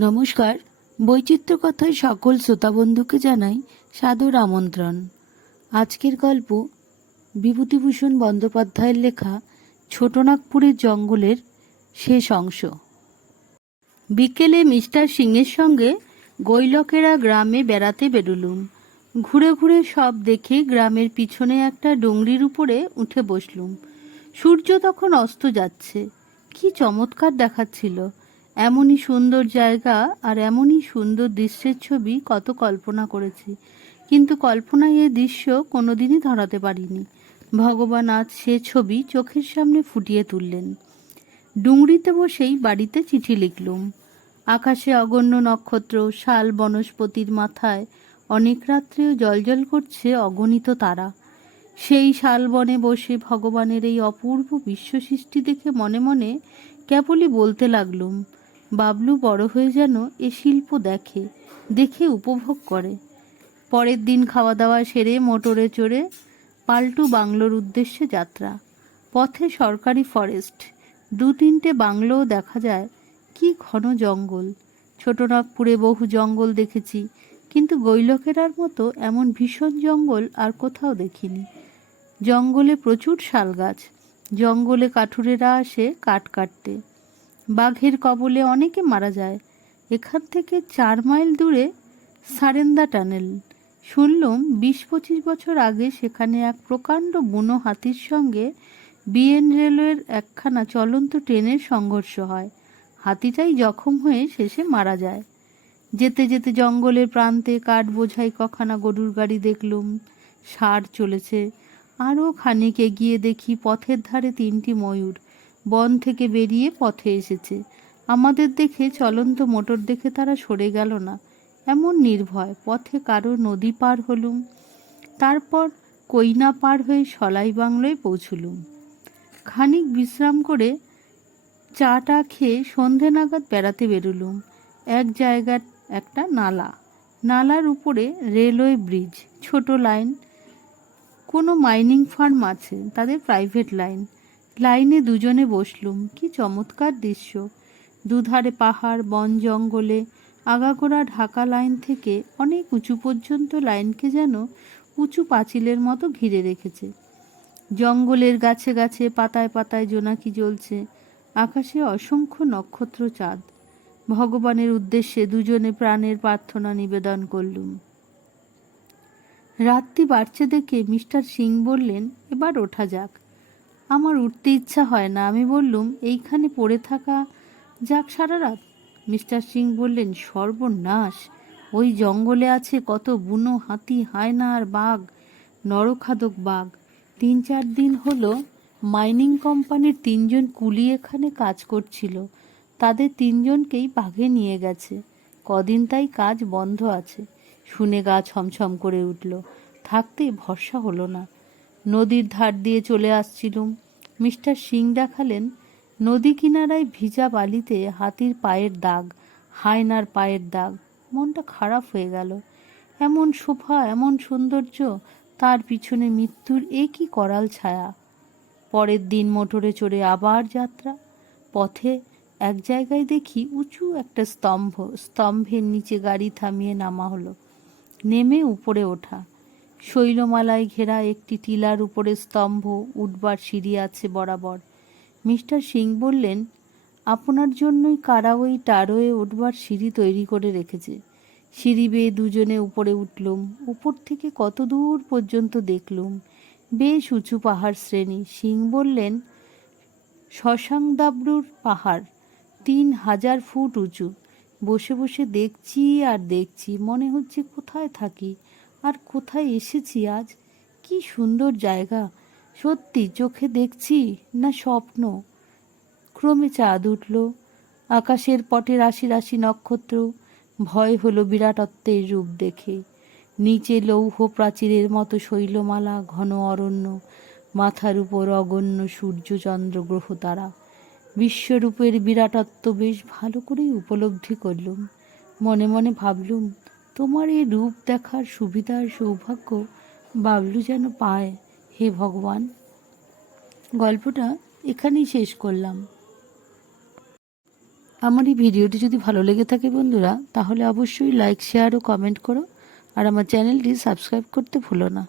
নমস্কার। বৈচিত্র্য কথায় সকল শ্রোতা বন্ধুকে জানাই সাদর আমন্ত্রণ। আজকের গল্প বিভূতিভূষণ বন্দ্যোপাধ্যায়ের লেখা ছোটনাগপুরের জঙ্গলের শেষ অংশ। বিকেলে মিস্টার সিংয়ের সঙ্গে গৈলকেরা গ্রামে বেড়াতে বেরুলুম। ঘুরে ঘুরে সব দেখে গ্রামের পিছনে একটা ডুংরির উপরে উঠে বসলুম। সূর্য তখন অস্ত যাচ্ছে। কি চমৎকার দেখাচ্ছিল। এমনই সুন্দর জায়গা আর এমনই সুন্দর দৃশ্যের ছবি কত কল্পনা করেছি। কিন্তু কল্পনায় এ দৃশ্য কোনোদিনই ধরাতে পারিনি। ভগবান আজ সে ছবি চোখের সামনে ফুটিয়ে তুললেন। ডুংরিতে বসেই বাড়িতে চিঠি লিখলুম। আকাশে অগণ্য নক্ষত্র, শাল বনস্পতির মাথায় অনেক রাত্রেও জলজল করছে অগণিত তারা। সেই শালবনে বসে ভগবানের এই অপূর্ব বিশ্ব সৃষ্টি দেখে মনে মনে কেবলই বলতে লাগলুম বাবলু বড় হয়ে যেন এ শিল্প দেখে দেখে উপভোগ করে। পরের দিন খাওয়া দাওয়া সেরে মোটরে চড়ে পাল্টু বাংলোর উদ্দেশ্যে যাত্রা। পথে সরকারি ফরেস্ট। দু তিনটে বাংলোও দেখা যায়। কি ঘন জঙ্গল। ছোটনাগপুরে বহু জঙ্গল দেখেছি, কিন্তু গৈলকেরার মতো এমন ভীষণ জঙ্গল আর কোথাও দেখিনি। জঙ্গলে প্রচুর শাল গাছ জঙ্গলে কাঠুরেরা আসে কাঠ কাটতে। বাঘের কবলে অনেকে মারা যায়। এখান থেকে চার মাইল দূরে সারেন্দা টানেল। শুনলুম বিশ পঁচিশ বছর আগে সেখানে এক প্রকাণ্ড বুনো হাতির সঙ্গে বিএন রেলওয়ের একখানা চলন্ত ট্রেনের সংঘর্ষ হয়। হাতিটাই জখম হয়ে শেষে মারা যায়। যেতে যেতে জঙ্গলের প্রান্তে কাঠ বোঝাই কখানা গরুর গাড়ি দেখলুম। সার চলেছে। আরও খানিক এগিয়ে দেখি পথের ধারে তিনটি ময়ূর। বন থেকে বেরিয়ে পথে এসেছে। আমাদের দেখে চলন্ত মোটর দেখে তারা সরে গেল না। এমন নির্ভয়, পথে কারও নদী পার হলুম। তারপর কইনা পার হয়ে সলাই বাংলোয় পৌঁছলুম। খানিক বিশ্রাম করে চাটা খেয়ে সন্ধে নাগাদ বেড়াতে বেরুলুম। এক জায়গার একটা নালা। নালার উপরে রেলওয়ে ব্রিজ, ছোট লাইন। কোনো মাইনিং ফার্ম আছে, তাদের প্রাইভেট লাইন। লাইনে দুজনে বসলুম, কি চমৎকার দৃশ্য। দুধারে পাহাড়, বন জঙ্গলে, আগাগোড়া ঢাকা লাইন থেকে অনেক উঁচু পর্যন্ত লাইনকে যেন উঁচু পাঁচিলের মতো ঘিরে রেখেছে। জঙ্গলের গাছে গাছে, পাতায় পাতায় জোনাকি জ্বলছে। আকাশে অসংখ্য নক্ষত্র চাঁদ। ভগবানের উদ্দেশ্যে দুজনে প্রাণের প্রার্থনা নিবেদন করলুম। রাত্রি বাড়ছে দেখে মিস্টার সিং বললেন, এবার ওঠা যাক। আমার উঠতে ইচ্ছা হয় না। আমি বললুম, এইখানে পড়ে থাকা যাক সারা রাত। মিস্টার সিং বললেন, সর্বনাশ। ওই জঙ্গলে আছে কত বুনো হাতি, হায়না আর বাঘ, নরখাদক বাঘ। তিন চার দিন হলো মাইনিং কোম্পানির তিনজন কুলি এখানে কাজ করছিল। তাদের তিনজনকেই বাঘে নিয়ে গেছে। কদিন তাই কাজ বন্ধ আছে। শুনে গা ছমছম করে উঠল। থাকতে ভরসা হলো না। নদীর ধার দিয়ে চলে আসছিলুম। মিস্টার সিং দেখালেন, নদী কিনারায় ভিজা বালিতে হাতির পায়ের দাগ, হায়নার পায়ের দাগ। মনটা খারাপ হয়ে গেল। এমন শোভা, এমন সৌন্দর্য, তার পিছনে মৃত্যুর এ কি করাল ছায়া। পরের দিন মোটরে চড়ে আবার যাত্রা। পথে এক জায়গায় দেখি উঁচু একটা স্তম্ভ, স্তম্ভের নিচে গাড়ি থামিয়ে নামা হলো। নেমে উপরে ওঠা। শৈলমালায় ঘেরা একটি টিলার উপরে স্তম্ভ উঠবার সিঁড়ি আছে বরাবর। মিস্টার সিং বললেন, আপনার জন্যই কারা ওই টারোয়ে উঠবার সিঁড়ি তৈরি করে রেখেছে? সিঁড়ি বেয়ে দুজনে উপরে উঠলুম, উপর থেকে কত দূর পর্যন্ত দেখলুম। বেশ উঁচু পাহাড় শ্রেণি। সিং বললেন শশাংদাবরুর পাহাড়, তিন হাজার ফুট উঁচু। বসে বসে দেখছি আর দেখছি, মনে হচ্ছে কোথায় থাকি। আর কোথায় এসেছি আজ? কি সুন্দর জায়গা। সত্যি চোখে দেখছি না স্বপ্ন। ক্রমে চাঁদ উঠল, আকাশের পটে রাশি রাশি নক্ষত্র, ভয় হলো বিরাটত্বের রূপ দেখে। নিচে লৌহ প্রাচীরের মতো শৈলমালা, ঘন অরণ্য, মাথার উপর অগণ্য সূর্য চন্দ্র গ্রহ তারা। বিশ্বরূপের বিরাটত্ব বেশ ভালো করেই উপলব্ধি করলুম। মনে মনে ভাবলুম তোমার এই রূপ দেখার সুবিধার সৌভাগ্য বাবলু যেন পায়, হে ভগবান। গল্পটা এখানেই শেষ করলাম। আমার এই ভিডিওটি যদি ভালো লেগে থাকে বন্ধুরা, তাহলে অবশ্যই লাইক শেয়ার ও কমেন্ট করো, আর আমার চ্যানেলটি সাবস্ক্রাইব করতে ভুলো না।